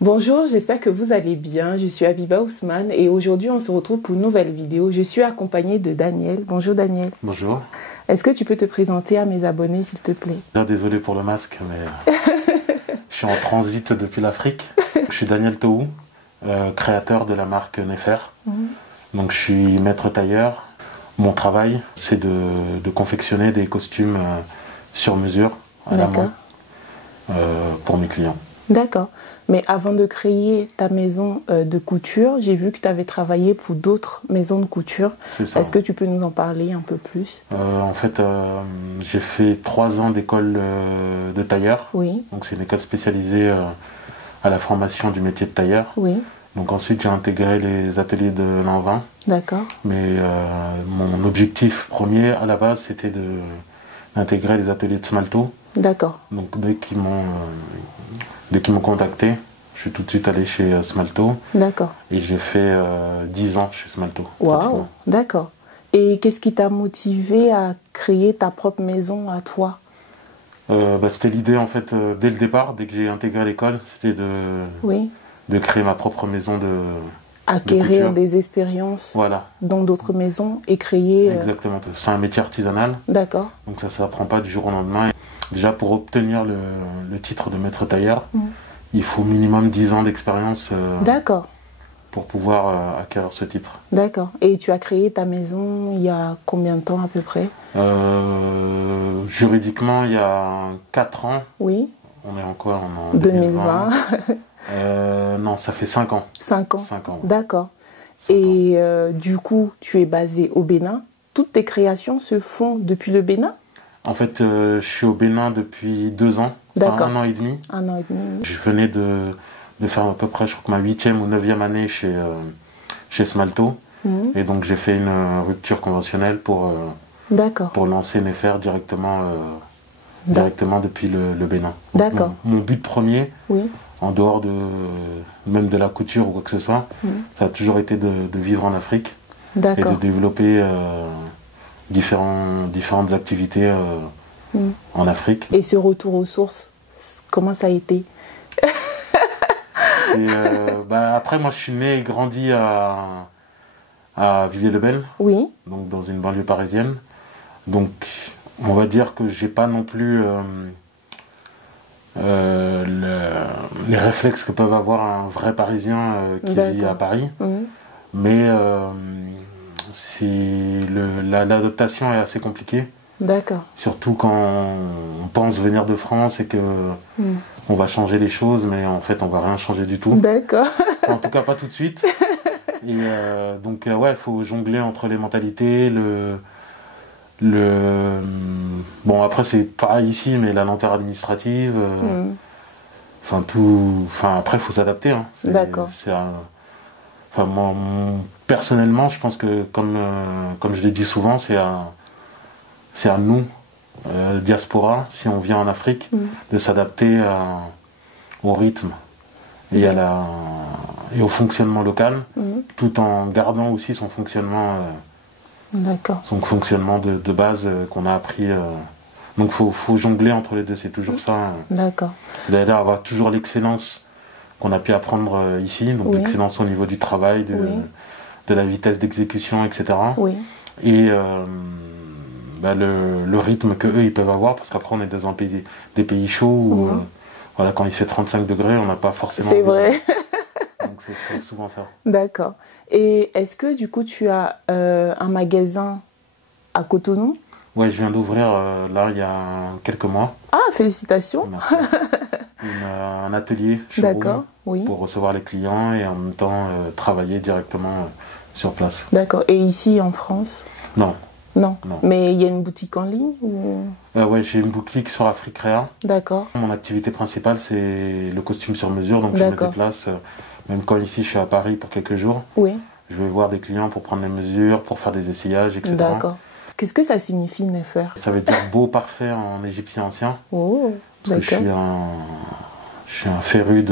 Bonjour, j'espère que vous allez bien. Je suis Abiba Ousmane et aujourd'hui on se retrouve pour une nouvelle vidéo. Je suis accompagnée de Daniel. Bonjour Daniel. Bonjour. Est-ce que tu peux te présenter à mes abonnés s'il te plaît? Désolé pour le masque, mais je suis en transit depuis l'Afrique. Je suis Daniel Tohou, créateur de la marque Nefer. Donc je suis maître tailleur. Mon travail, c'est de confectionner des costumes sur mesure, à la main, pour mes clients. D'accord. Mais avant de créer ta maison de couture, j'ai vu que tu avais travaillé pour d'autres maisons de couture. C'est ça. Est-ce que tu peux nous en parler un peu plus? En fait, j'ai fait 3 ans d'école de tailleur. Oui. Donc c'est une école spécialisée à la formation du métier de tailleur. Oui. Donc ensuite j'ai intégré les ateliers de Lanvin. D'accord. Mais mon objectif premier à la base c'était d'intégrer les ateliers de Smalto. D'accord. Donc dès qu'ils m'ont contacté, je suis tout de suite allé chez Smalto. D'accord. Et j'ai fait 10 ans chez Smalto. Waouh, d'accord. Et qu'est-ce qui t'a motivé à créer ta propre maison à toi? C'était l'idée en fait dès le départ, dès que j'ai intégré l'école, c'était de créer ma propre maison de acquérir des expériences dans d'autres maisons et créer... Exactement, c'est un métier artisanal. D'accord. Donc ça ne s'apprend pas du jour au lendemain. Déjà pour obtenir le titre de maître tailleur, il faut minimum 10 ans d'expérience pour pouvoir acquérir ce titre. D'accord. Et tu as créé ta maison il y a combien de temps à peu près? Juridiquement, il y a 4 ans. Oui. On est encore en 2020. Non, ça fait 5 ans. 5 ans. 5 ans. D'accord. Et du coup, tu es basé au Bénin. Toutes tes créations se font depuis le Bénin? En fait, je suis au Bénin depuis 2 ans. D'accord. 1 an et demi. 1 an et demi. Oui. Je venais de faire à peu près, je crois que ma 8e ou 9e année chez Smalto. Et donc j'ai fait une rupture conventionnelle pour lancer Nefer directement depuis le Bénin. D'accord. Mon but premier, en dehors même de la couture ou quoi que ce soit, ça a toujours été de vivre en Afrique et de développer différentes activités en Afrique. Et ce retour aux sources, comment ça a été? Après, moi je suis né et grandi à Villiers-le-Bel, donc dans une banlieue parisienne. Donc on va dire que j'ai pas non plus les réflexes que peuvent avoir un vrai Parisien qui vit à Paris. Mais l'adaptation est assez compliquée. D'accord. Surtout quand on pense venir de France et que on va changer les choses, mais en fait on va rien changer du tout. D'accord. En tout cas pas tout de suite. Et donc il faut jongler entre les mentalités, bon après c'est pas ici, mais la lenteur administrative. Après il faut s'adapter. Hein. D'accord. Moi, personnellement, je pense que comme je l'ai dit souvent, c'est à nous, diaspora, si on vient en Afrique, de s'adapter au rythme et au fonctionnement local, tout en gardant aussi son fonctionnement, de base qu'on a appris. Donc il faut jongler entre les deux, c'est toujours ça. D'accord. D'ailleurs, avoir toujours l'excellence qu'on a pu apprendre ici, donc l'excellence au niveau du travail, de la vitesse d'exécution, etc. Et le rythme qu'eux ils peuvent avoir, parce qu'après on est dans des pays chauds où quand il fait 35 degrés, on n'a pas forcément... C'est vrai. Donc c'est souvent ça. D'accord. Et est-ce que du coup tu as un magasin à Cotonou? Ouais, je viens d'ouvrir là il y a quelques mois. Ah, félicitations. Merci. Un atelier showroom pour recevoir les clients et en même temps travailler directement sur place. D'accord. Et ici en France? Non. Non. Mais il y a une boutique en ligne ouais, j'ai une boutique sur Africrea. D'accord. Mon activité principale c'est le costume sur mesure, donc je me déplace, même quand ici je suis à Paris pour quelques jours. Je vais voir des clients pour prendre les mesures, pour faire des essayages, etc. D'accord. Qu'est-ce que ça signifie, Nefer? Ça veut dire beau, parfait en égyptien ancien. Parce que je suis un féru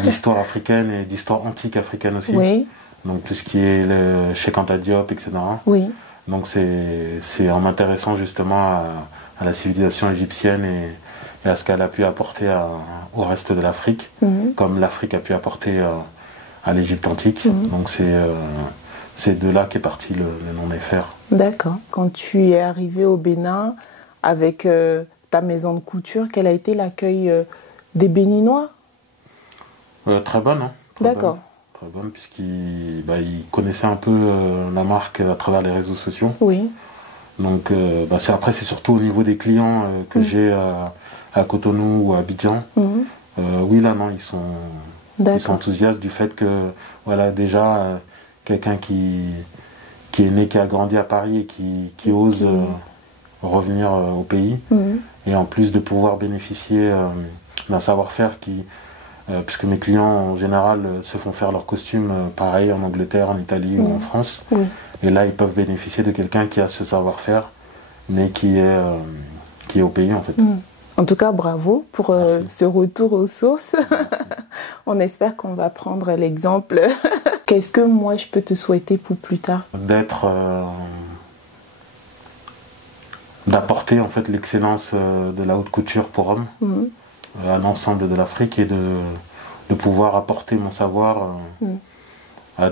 d'histoire africaine et d'histoire antique africaine aussi. Donc tout ce qui est le Cheikh Anta Diop, etc. Donc c'est en m'intéressant justement à la civilisation égyptienne et à ce qu'elle a pu apporter au reste de l'Afrique, comme l'Afrique a pu apporter à l'Égypte antique. Donc c'est de là qu'est parti le nom Néfer. D'accord. Quand tu es arrivé au Bénin avec ta maison de couture, quel a été l'accueil des Béninois? Très bonne, hein. D'accord. Très bonne, puisqu'ils connaissaient un peu la marque à travers les réseaux sociaux. Oui. Donc après, c'est surtout au niveau des clients que j'ai à Cotonou ou à Abidjan. Oui, là, non, ils sont enthousiastes du fait que, voilà, déjà, quelqu'un qui est né, qui a grandi à Paris et qui ose revenir au pays, et en plus de pouvoir bénéficier d'un savoir-faire puisque mes clients en général se font faire leurs costumes pareil en Angleterre, en Italie ou en France, et là ils peuvent bénéficier de quelqu'un qui a ce savoir-faire mais qui est au pays en fait. En tout cas, bravo pour ce retour aux sources. On espère qu'on va prendre l'exemple. Qu'est-ce que moi je peux te souhaiter pour plus tard? D'apporter en fait l'excellence de la haute couture pour hommes à l'ensemble de l'Afrique, et de pouvoir apporter mon savoir à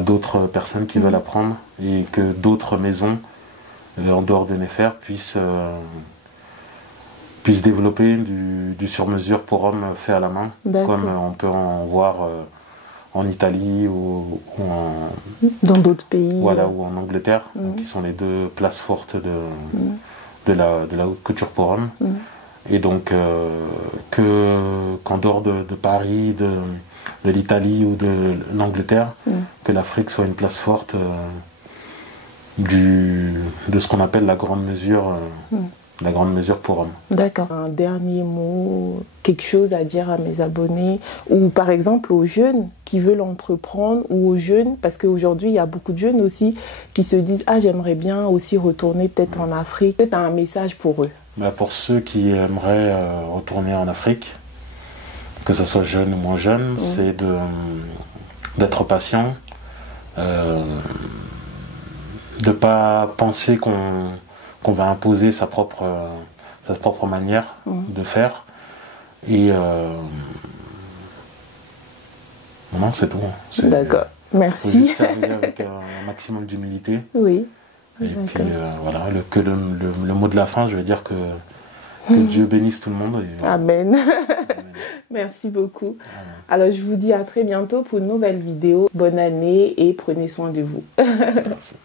d'autres personnes qui veulent apprendre, et que d'autres maisons en dehors de Néfer puissent développer du sur-mesure pour hommes fait à la main, comme on peut en voir en Italie ou dans d'autres pays. Voilà, ou en Angleterre, qui sont les deux places fortes de la haute couture pour hommes. Et donc qu'en dehors de Paris, de l'Italie ou de l'Angleterre, que l'Afrique soit une place forte de ce qu'on appelle la grande mesure pour hommes. D'accord. Un dernier mot, quelque chose à dire à mes abonnés, ou par exemple aux jeunes qui veulent entreprendre, ou aux jeunes, parce qu'aujourd'hui il y a beaucoup de jeunes aussi qui se disent « Ah, j'aimerais bien aussi retourner peut-être en Afrique ». Peut-être un message pour eux. Pour ceux qui aimeraient retourner en Afrique, que ce soit jeune ou moins jeune, c'est d'être patient, de ne pas penser qu'on va imposer sa propre manière de faire. Et non, c'est tout. D'accord, merci. Il faut juste arriver avec un maximum d'humilité. Oui. Et puis voilà, le mot de la fin, je vais dire que Dieu bénisse tout le monde. Et, Amen. Merci beaucoup. Amen. Alors je vous dis à très bientôt pour une nouvelle vidéo. Bonne année et prenez soin de vous. Merci.